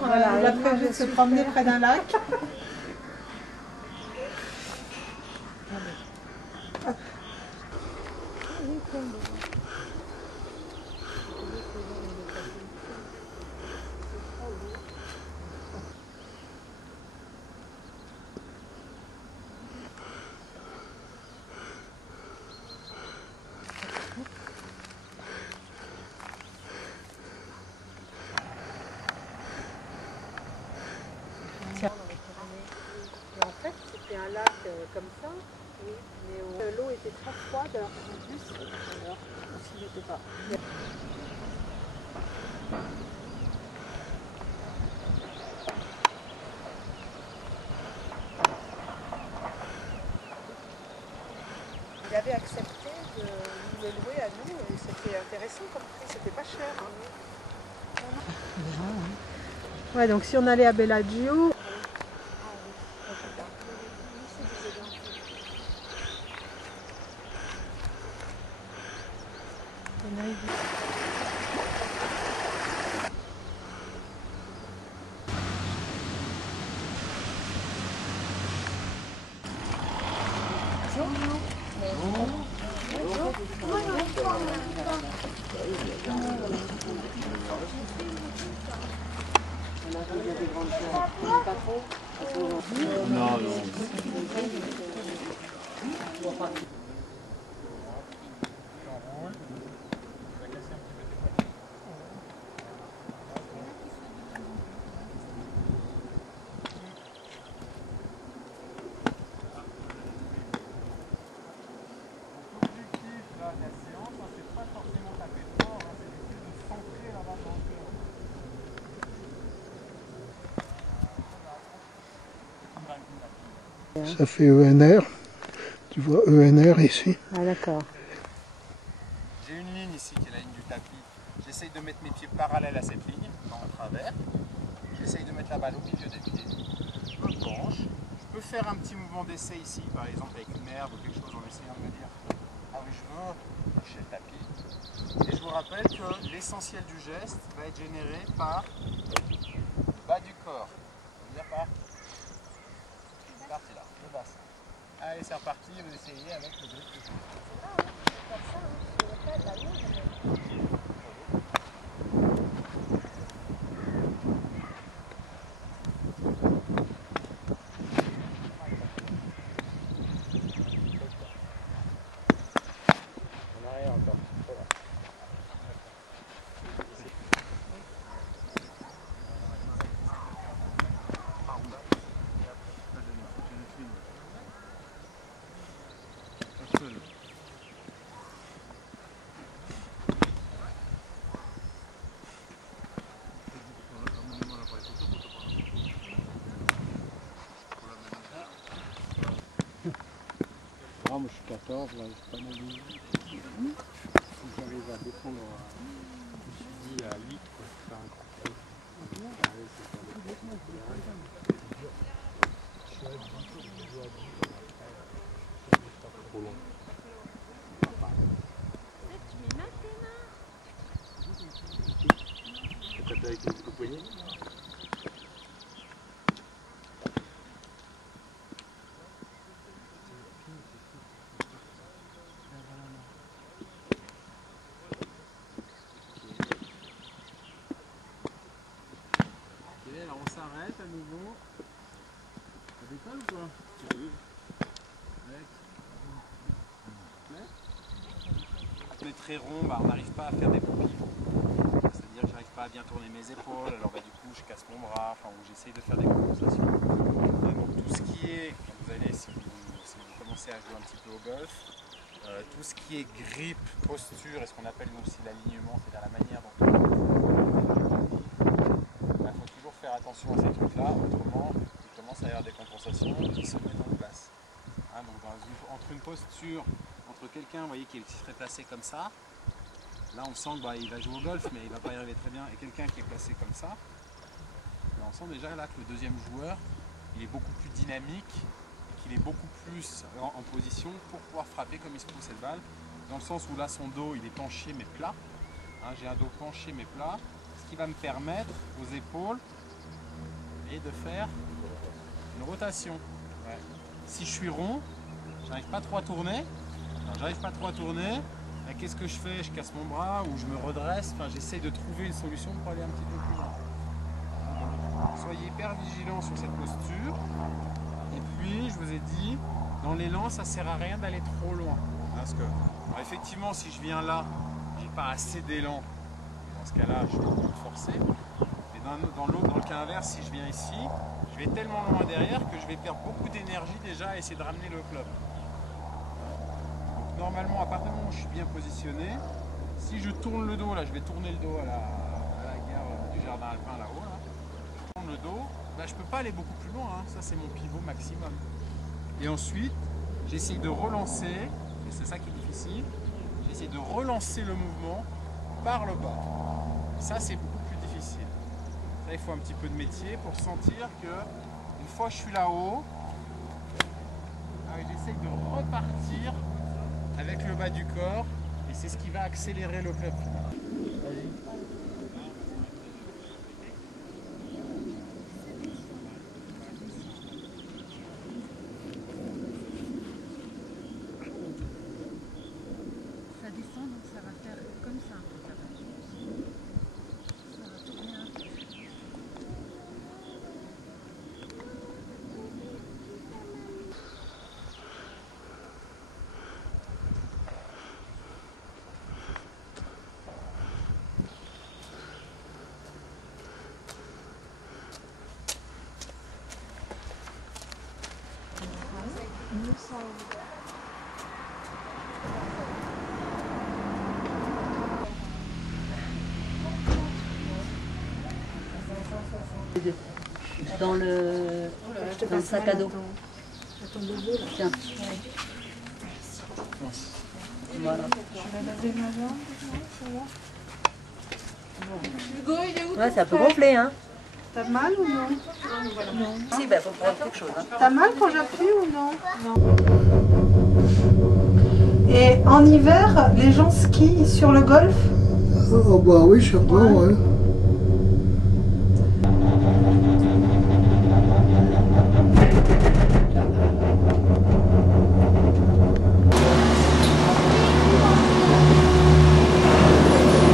Voilà, il a prévu de se promener près d'un lac. Et en fait, c'était un lac comme ça, mais l'eau était très froide, alors en plus, alors, s'il n'était pas. Il avait accepté de nous le louer à nous, et c'était intéressant comme prix, c'était pas cher. Hein. Ouais, donc si on allait à Bellagio. Non, non. Ça fait ENR. Tu vois ENR ici. Ah d'accord. J'ai une ligne ici qui est la ligne du tapis. J'essaye de mettre mes pieds parallèles à cette ligne, pas en travers. J'essaye de mettre la balle au milieu des pieds. Je me penche. Je peux faire un petit mouvement d'essai ici, par exemple avec une herbe ou quelque chose en essayant de me dire ah oui je veux lâcher le tapis. Et je vous rappelle que l'essentiel du geste va être généré par le bas du corps. C'est-à-dire par cette partie-là, le bassin. Allez c'est reparti, vous essayez avec le deux pieds. Ah, moi je suis 14, là, c'est pas mal. Si j'arrive à défendre, je me suis dit à 8, quoi, c'est faire un coup. Trop long. Tu mets mal tes mains. Tu tapes avec le poignet. Alors on s'arrête à nouveau. Ça décolle ou quoi? Oui. On est très rond, bah, on n'arrive pas à faire des pupilles. C'est-à-dire que j'arrive pas à bien tourner mes épaules, alors bah, du coup je casse mon bras, enfin j'essaye de faire des compensations. Donc tout ce qui est, vous allez si vous commencez à jouer un petit peu au golf, tout ce qui est grip, posture et ce qu'on appelle nous aussi l'alignement, c'est-à-dire la manière dont il faut toujours faire attention à ces trucs-là, autrement il commence à y avoir des compensations qui se mettent en place. Hein, donc entre une posture, entre quelqu'un qui serait placé comme ça, là on sent qu'il va jouer au golf mais il ne va pas y arriver très bien, et quelqu'un qui est placé comme ça, là, on sent déjà là que le deuxième joueur il est beaucoup plus dynamique, qu'il est beaucoup plus en position pour pouvoir frapper comme il se pousse cette balle, dans le sens où là son dos il est penché mais plat, hein, j'ai un dos penché mais plat, ce qui va me permettre aux épaules et de faire une rotation. Ouais. Si je suis rond, j'arrive pas trop à tourner. J'arrive pas trop à tourner. Qu'est-ce que je fais? Je casse mon bras ou je me redresse. Enfin, j'essaye de trouver une solution pour aller un petit peu plus loin. Soyez hyper vigilants sur cette posture. Et puis, je vous ai dit, dans l'élan, ça sert à rien d'aller trop loin. Parce que, alors effectivement, si je viens là, j'ai pas assez d'élan. Dans ce cas-là, je vais me forcer. Mais dans le cas inverse, si je viens ici, je vais tellement loin derrière que je vais perdre beaucoup d'énergie déjà à essayer de ramener le club. Donc, normalement, à partir du moment où je suis bien positionné, si je tourne le dos, là, je vais tourner le dos à la gare du jardin alpin là-haut. Là. Je tourne le dos, bah, je ne peux pas aller beaucoup plus loin. Hein. Ça, c'est mon pivot maximum. Et ensuite, j'essaye de relancer, et c'est ça qui est difficile, j'essaye de relancer le mouvement par le bas. Ça, c'est beaucoup plus difficile. Ça, il faut un petit peu de métier pour sentir que une fois que je suis là-haut, j'essaye de repartir avec le bas du corps et c'est ce qui va accélérer le club. Vas-y. Ça descend, donc ça va faire comme ça. Ça va tourner un peu. Dans le sac à dos. Tiens. Voilà. Hugo, il est où? Ouais, c'est un peu gonflé, hein. T'as mal ou non? Si, ben, faut prendre quelque chose. Hein. T'as mal quand j'appuie ou non? Non. Et en hiver, les gens skient sur le golf? Oh bah oui, sûrement, ouais.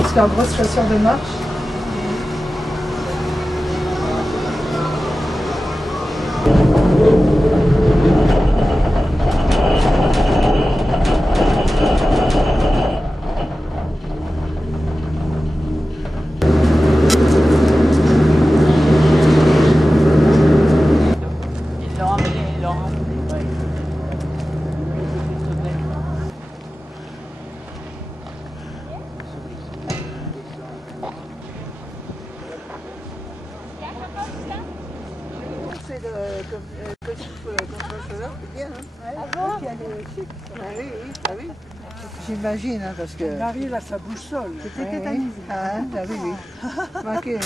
C'est en grosse chaussure de marche. C'est que contre le chaleur, c'est bien. Hein. Ah bon? Ah oui, oui, ah oui. J'imagine, hein, parce que... Marie, là, sa boussole. J'étais tétanisée. Ah, ah oui, oui. Marqué.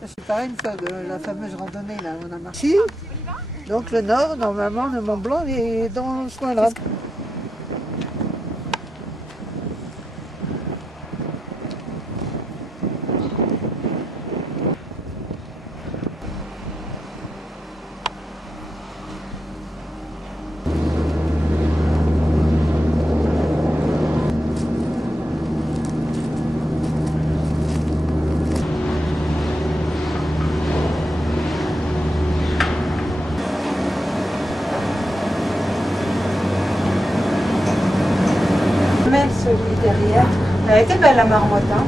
C'est pareil, une fois, de la fameuse randonnée, là, on a marché. Donc le nord, normalement, le Mont Blanc est dans ce coin-là. Celui derrière. Elle était belle la marmotte, hein.